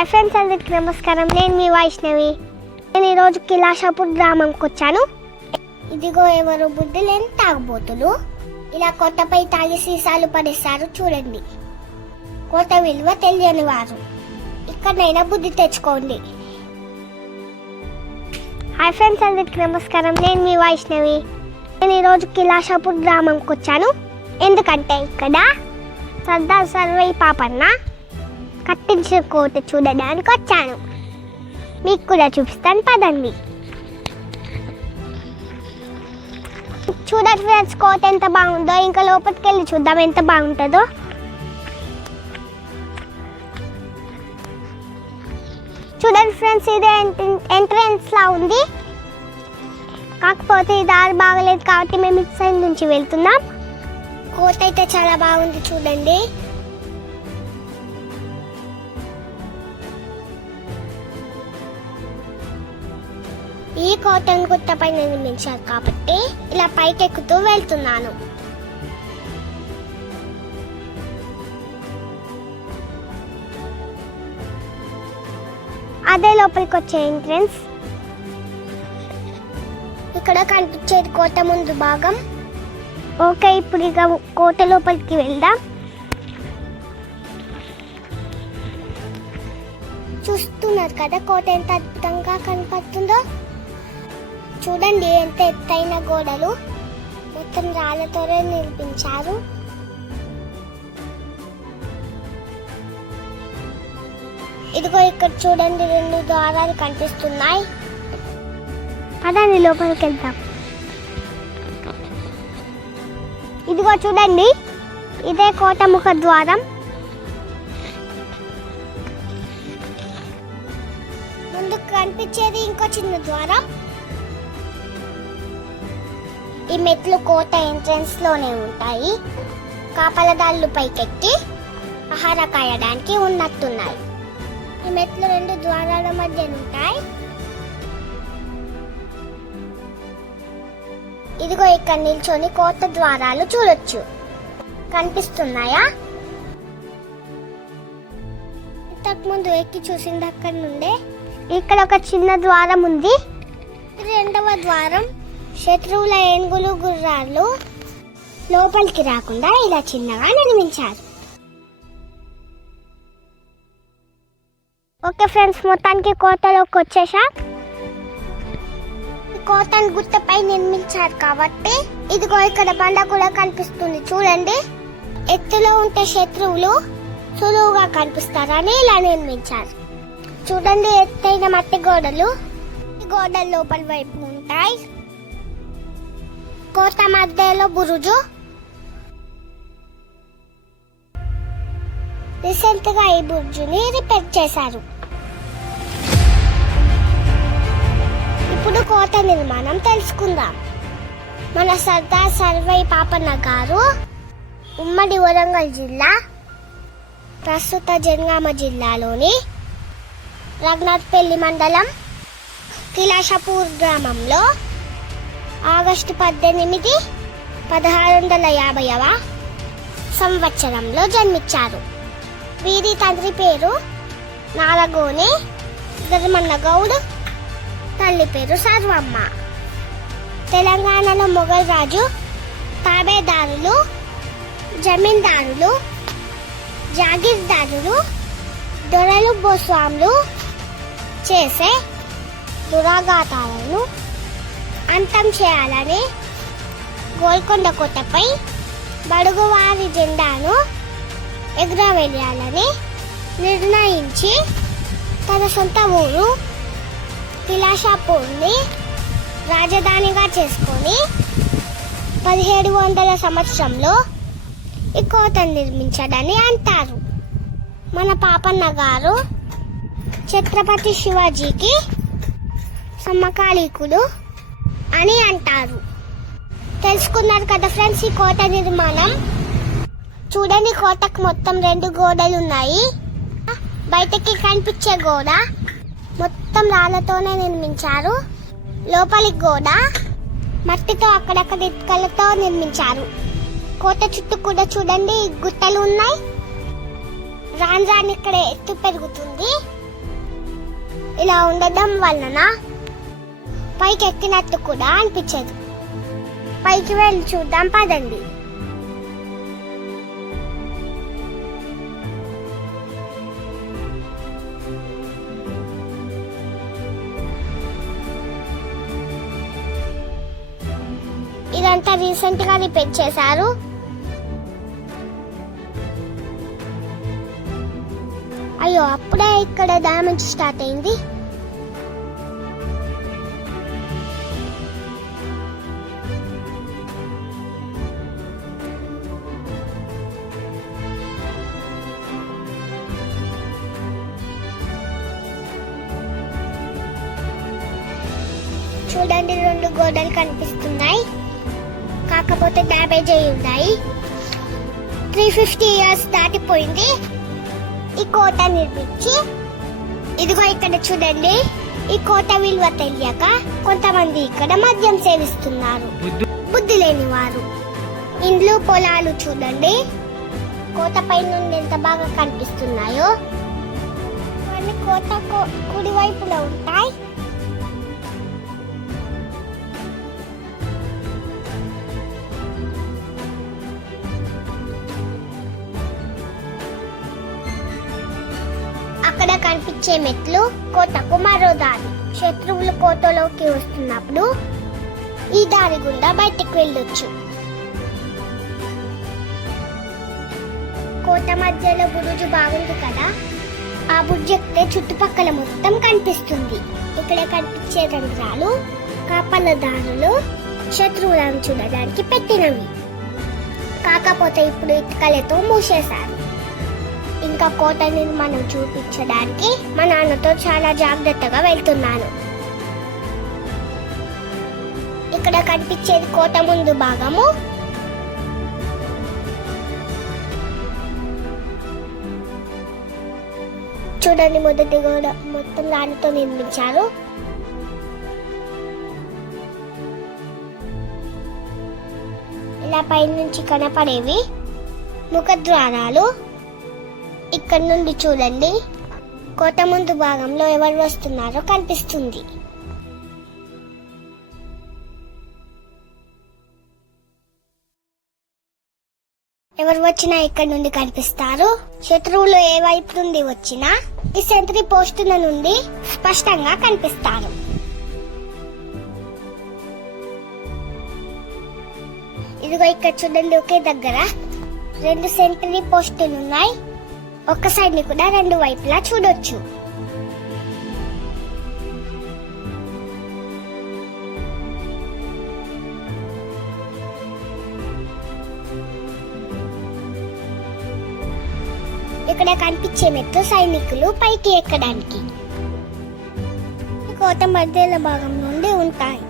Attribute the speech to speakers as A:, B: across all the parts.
A: Hi friends అందరికి నమస్కారం. నేను మీ వైష్ణవి. నేను ఈరోజు కిలాషాపూర్ గ్రామంకి వచ్చాను. ఇదిగో ఎవరు బుద్ధి లేని తాగుబోతులు. ఇలా కొత్తపై తాగి సీసాలు పడేస్తారు చూడండి. కొత్త విలువ తెలియని వారు. ఇక్కడనైనా బుద్ధి తెచ్చుకోండి. హాయ్ ఫ్రెండ్స్ అందరికి నమస్కారం. నేను మీ వైష్ణవి. నేను ఈరోజు కిలాషాపూర్ గ్రామంకి వచ్చాను. ఎందుకంటే ఇక్కడ సర్దార్ సర్వై పాపన్న కట్టించిన కోట చూడడానికి వచ్చాను. మీకు కూడా చూపిస్తాను పదండి. చూడండి ఫ్రెండ్స్ కోట ఎంత బాగుందో. ఇంకా లోపలికి వెళ్ళి చూద్దాం ఎంత బాగుంటుందో. చూడండి ఫ్రెండ్స్ ఇదే ఎంట్రెన్స్ లా ఉంది. కాకపోతే ఈ దారి బాగలేదు కాబట్టి మేము ఇటు సైడ్ నుంచి వెళ్తున్నాం. కోట అయితే చాలా బాగుంది చూడండి. ఈ కాటన్ గుట్టపై నిర్మించారు కాబట్టి ఇలా పైకెక్కుతూ వెళ్తున్నాను. అదే లోపలికి వచ్చే ఎంట్రన్స్ ఇక్కడ కనిపించేది కోట ముందు భాగం. ఓకే ఇప్పుడు ఇక కోట లోపలికి వెళ్దాం. చూస్తున్నారు కదా కోట ఎంత అద్భుతంగా కనపడుతుందో. చూడండి ఎంత ఎత్తైన గోడలు. మొత్తం రాళ్ళతోనే నిర్మించారు. ఇదిగో ఇక్కడ చూడండి రెండు ద్వారాలు కనిపిస్తున్నాయి. పదండి లోపలికి వెళ్తాం ఇదిగో చూడండి ఇదే కోట ముఖ ద్వారం. ముందుకు కనిపించేది ఇంకో చిన్న ద్వారం. ఈ మెట్లు కోట ఎంట్రన్స్లోనే ఉంటాయి. కాపలదాళ్ళు పైకెక్కి ఆహార కాయడానికి ఉన్నట్టున్నాయి. ఈ మెట్లు రెండు ద్వారాల మధ్య ఉంటాయి. ఇదిగో ఇక్కడ నిల్చొని కోట ద్వారాలు చూడొచ్చు. కనిపిస్తున్నాయా? ఇంతకు ముందు ఎక్కి చూసింది అక్కడ నుండే. ఇక్కడ ఒక చిన్న ద్వారం ఉంది. రెండవ ద్వారం. శత్రువుల ఏనుగులు గుర్రాలు లోపలికి రాకుండా ఇలా చిన్నగా నిర్మించారు. ఓకే ఫ్రెండ్స్ మొత్తానికి కోటలోకి వచ్చేసా? ఈ కోటను గుట్టపై నిర్మించారు కాబట్టి ఇదిగో ఇక్కడ బండ కూడా కనిపిస్తుంది. చూడండి ఎత్తులో ఉంటే శత్రువులు సులువుగా కనిపిస్తారని ఇలా నిర్మించారు. చూడండి ఎత్తైన మట్టి గోడలు ఈ గోడల లోపల వైపు ఉంటాయి. కోట మధ్యలో బురుజు. రీసెంట్గా ఈ బుర్జుని రిపేర్ చేశారు. ఇప్పుడు కోట నిర్మాణం తెలుసుకుందాం. మన సర్దార్ సర్వై పాపన్న గారు ఉమ్మడి వరంగల్ జిల్లా ప్రస్తుత జనగామ జిల్లాలోని రఘునాథ్పల్లి మండలం కిలాషపూర్ గ్రామంలో ఆగస్టు పద్దెనిమిది పదహారు వందల యాభైవ సంవత్సరంలో జన్మించారు. వీరి తండ్రి పేరు నాలగోని ధర్మన్న గౌడ్ తల్లి పేరు సర్వమ్మ. తెలంగాణలో మొఘల్ రాజు తాబేదారులు జమీందారులు జాగీర్దారులు దొరలు భూస్వాములు చేసే దురాఘాతాలను అంతం చేయాలని గోల్కొండ కోటపై బడుగువారి జెండాను ఎగురవేయాలని నిర్ణయించి తన సొంత ఊరు కిలాషాపూర్ని రాజధానిగా చేసుకొని పదిహేడు వందల సంవత్సరంలో ఈ కోటను నిర్మించాడని అంటారు. మన పాపన్న గారు ఛత్రపతి శివాజీకి సమకాలీకుడు అని అంటారు. తెలుసుకున్నారు కదా ఫ్రెండ్స్ ఈ కోట నిర్మాణం? చూడండి కోటకు మొత్తం రెండు గోడలు ఉన్నాయి. బయటకి కనిపించే గోడ మొత్తం రాళ్ళతోనే నిర్మించారు. లోపలి గోడ మట్టితో అక్కడక్కడ ఇటుకలతో నిర్మించారు. కోట చుట్టూ కూడా చూడండి గుట్టలు ఉన్నాయి. రాను రాను ఇక్కడ ఎత్తు పెరుగుతుంది. ఇలా ఉండడం వలన పైకి ఎక్కినట్టు కూడా అనిపించదు. పైకి వెళ్ళి చూద్దాం పదండి. ఇదంతా రీసెంట్గా రిపేర్ చేశారు. అయ్యో అప్పుడే ఇక్కడ డ్యామేజ్ స్టార్ట్ అయింది. చూడండి రెండు గోడలు కనిపిస్తున్నాయి. కాకపోతే డ్యామేజ్ అయి ఉన్నాయి. త్రీ ఫిఫ్టీ ఇయర్స్ దాటిపోయింది. ఈ కోట నిర్మించి ఇదిగో ఇక్కడ చూడండి ఈ కోట విలువ తెలియక కొంతమంది ఇక్కడ మద్యం సేవిస్తున్నారు. బుద్ధి లేని వారు. ఇండ్లు పొలాలు చూడండి. కోట పై నుండి ఎంత బాగా కనిపిస్తున్నాయో. కోట కుడివైపులో ఉంటాయి. కనిపించే మెట్లు కోటకు మరో దారి శత్రువులు కోటలోకి వస్తున్నప్పుడు ఈ దారి గుండా బయటికి వెళ్ళొచ్చు. కోట మధ్యలో బురుజు బాగుంది కదా? ఆ బుర్జు ఎక్కితే చుట్టుపక్కల మొత్తం కనిపిస్తుంది. ఇక్కడ కనిపించే రంధ్రాలు కాపల దారులు శత్రువులను చూడడానికి పెట్టినవి. కాకపోతే ఇప్పుడు ఇటుకలతో మూసేశారు. ఇంకా కోట నిర్మాణం చూపించడానికి మా నాన్నతో చాలా జాగ్రత్తగా వెళ్తున్నాను. ఇక్కడ కనిపించేది కోట ముందు భాగము. చూడండి మొదటి గోడ మొత్తం రాణితో నిర్మించారు. ఇలా పైనుంచి కనపడేవి ముఖద్వారాలు. ఇక్కడ నుండి చూడండి. కోట ముందు భాగంలో ఎవరు వస్తున్నారో కనిపిస్తుంది. ఎవరు వచ్చినా ఇక్కడ నుండి కనిపిస్తారు? శత్రువులు ఏ వైపు నుండి వచ్చినా ఈ సెంట్రీ పోస్టుల నుండి స్పష్టంగా కనిపిస్తారు. ఇదిగో ఇక్కడ చూడండి ఒకే దగ్గర రెండు సెంటరీ పోస్టులు ఉన్నాయి. ఒక్క సైడ్ని కూడా రెండు వైపులా చూడొచ్చు. ఇక్కడ కనిపించే మెట్లు సైనికులు పైకి ఎక్కడానికి. కోత కోట మధ్యలో భాగం నుండి ఉంటాయి.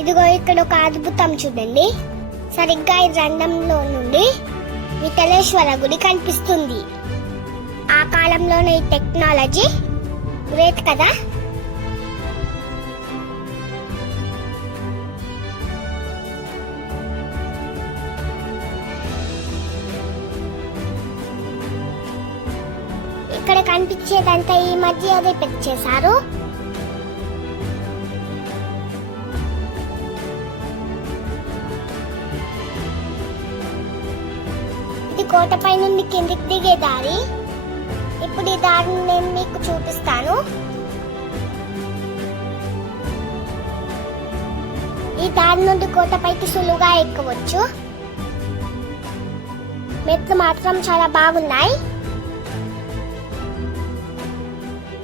A: ఇదిగో ఇక్కడ ఒక అద్భుతం చూడండి. సరిగ్గా ఈ రంధ్రంలో నుండి విఠలేశ్వర గుడి కనిపిస్తుంది. ఆ కాలంలోనే ఈ టెక్నాలజీ గ్రేట్ కదా? ఇక్కడ కనిపించేదంతా ఈ మధ్య అదే చేశారు. కోటపై నుండి కిందికి దిగే దారి. ఇప్పుడు ఈ దారిని నేను మీకు చూపిస్తాను. ఈ దారి నుండి కోటపైకి సులువుగా ఎక్కవచ్చు. మెట్లు మాత్రం చాలా బాగున్నాయి.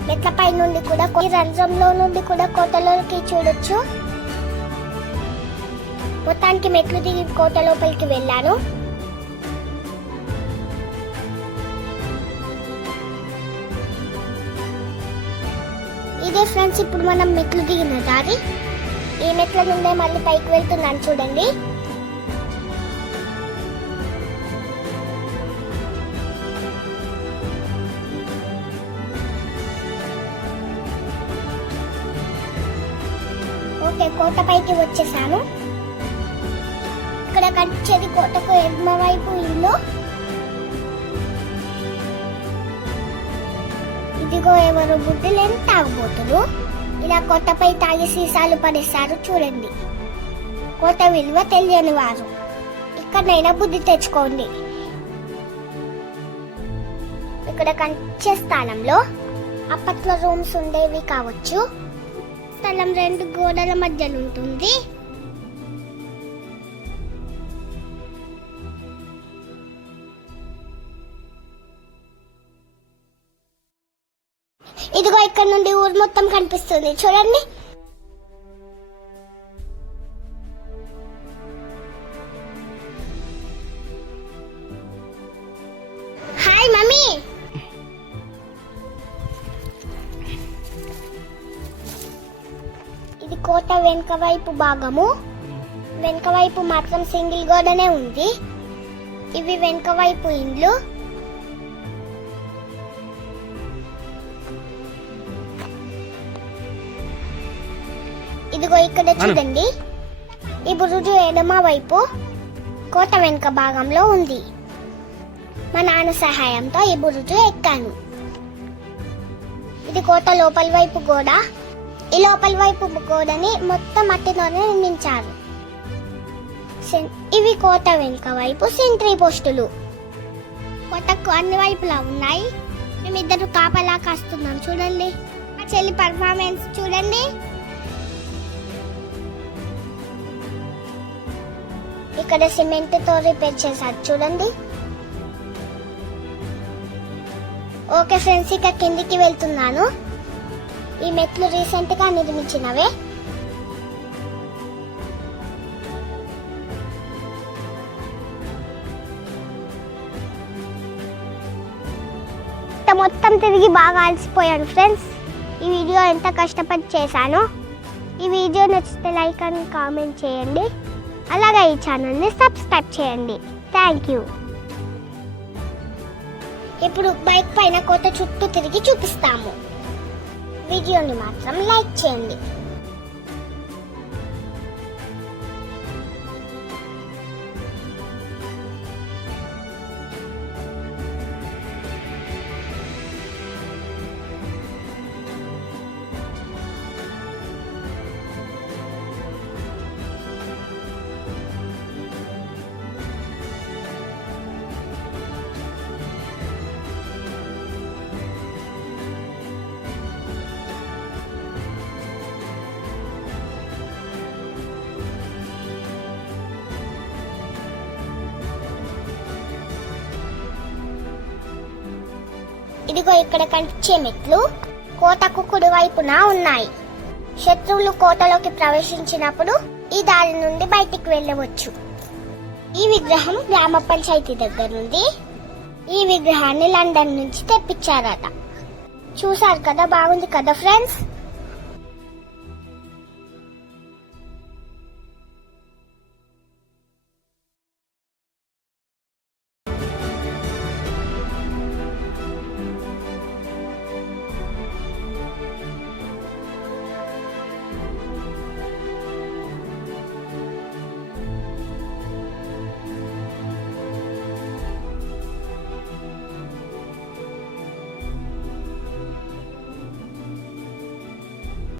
A: మెట్లపై నుండి కూడా ఈ రంధ్రంలో నుండి కూడా కోటలోకి చూడొచ్చు. మొత్తానికి మెట్లు దిగి కోట లోపలికి వెళ్ళాను. ఇదే ఫ్రెండ్స్ ఇప్పుడు మనం మెట్లు దిగిన దారి. ఈ మెట్ల నుండే మళ్ళీ పైకి వెళ్తున్నాను చూడండి. ఓకే కోట పైకి వచ్చేసాను. ఇక్కడ కనిపించేది కోటకు ఎడమ వైపు ఇల్లు. ఇదిగో ఎవరు బుద్ధి లేని తాగుబోతులు. ఇలా కొత్తపై తాగి సీసాలు పడేస్తారు చూడండి. కొత్త విలువ తెలియని వారు. ఇక్కడైనా బుద్ధి తెచ్చుకోండి. ఇక్కడ కంచె స్థలంలో అప్పట్లో రూమ్స్ ఉండేవి కావచ్చు. స్థలం రెండు గోడల మధ్యలో ఉంటుంది. కనిపిస్తుంది. చూడండి. Hi mummy. ఇది కోట వెనుక వైపు భాగము. వెనుక వైపు మాత్రం సింగిల్ గోడనే ఉంది. ఇవి వెనుక వైపు ఇండ్లు. ఇక్కడ చూడండి. ఈ బురుజు ఎడమ వైపు కోట వెనుక భాగంలో ఉంది. మా నాన్న సహాయంతో ఈ బురుజు ఎక్కాను. ఇది కోట లోపల వైపు గోడ. ఈ లోపల వైపు గోడని మొత్తం మట్టితోనే నిర్మించారు. ఇవి కోట వెనుక వైపు సెంట్రీ పోస్టులు కోటకు అన్ని వైపులా ఉన్నాయి. మేమిద్దరు కాపలా కాస్తున్నాం. చూడండి. మా చెల్లి పర్ఫార్మెన్స్ చూడండి. ఇక్కడ సిమెంట్తో రిపేర్ చేశారు చూడండి. ఓకే ఫ్రెండ్స్ ఇక కిందికి వెళ్తున్నాను. ఈ మెట్లు రీసెంట్గా నిర్మించినవే మొత్తం తిరిగి బాగా అలసిపోయాను ఫ్రెండ్స్. ఈ వీడియో ఎంత కష్టపడి చేశాను. ఈ వీడియో నచ్చితే లైక్ అని కామెంట్ చేయండి. అలాగే ఈ ఛానల్ని సబ్స్క్రైబ్ చేయండి. Thank you. ఇప్పుడు బైక్ పైన కొత్త చుట్టూ తిరిగి చూపిస్తాము. వీడియోని మాత్రం లైక్ చేయండి. ఇదిగో ఇక్కడ కనిపించే మెట్లు కోటకు కుడి వైపున ఉన్నాయి. శత్రువులు కోటలోకి ప్రవేశించినప్పుడు ఈ దారి నుండి బయటికి వెళ్ళవచ్చు. ఈ విగ్రహం గ్రామ పంచాయతీ దగ్గర నుండి ఈ విగ్రహాన్ని లండన్ నుంచి తెప్పించారట. చూసారు కదా బాగుంది కదా ఫ్రెండ్స్?